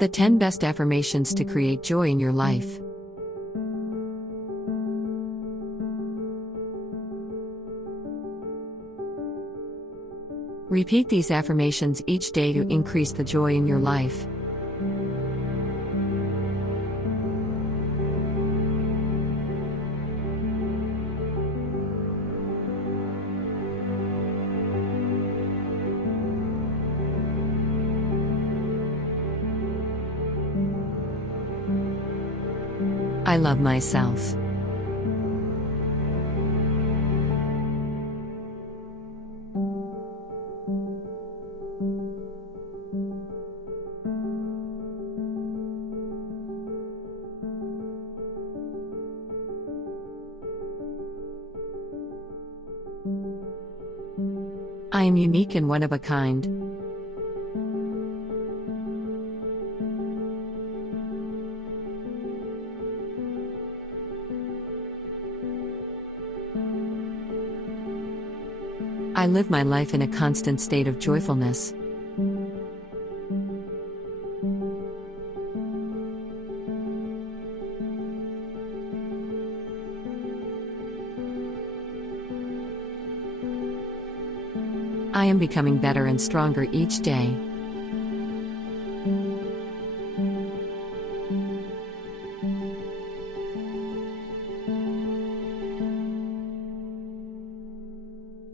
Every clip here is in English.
The 10 best affirmations to create joy in your life. Repeat these affirmations each day to increase the joy in your life. I love myself. I am unique and one of a kind. I live my life in a constant state of joyfulness. I am becoming better and stronger each day.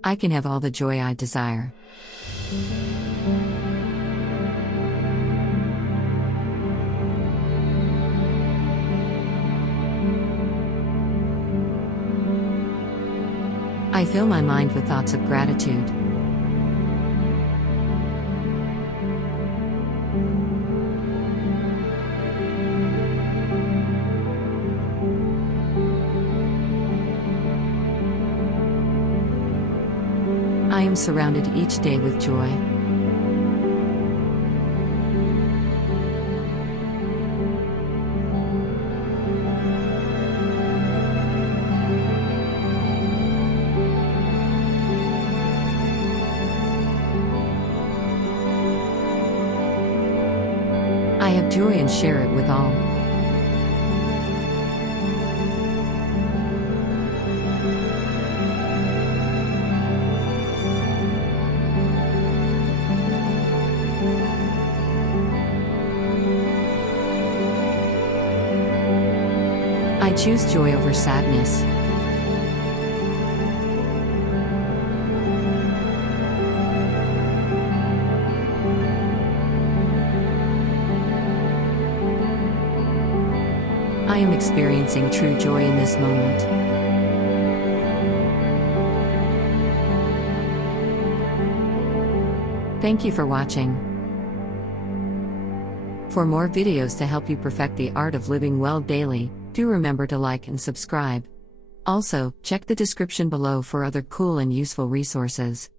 I can have all the joy I desire. I fill my mind with thoughts of gratitude. I am surrounded each day with joy. I have joy and share it with all. I choose joy over sadness. I am experiencing true joy in this moment. Thank you for watching. For more videos to help you perfect the art of living well daily, do remember to like and subscribe. Also, check the description below for other cool and useful resources.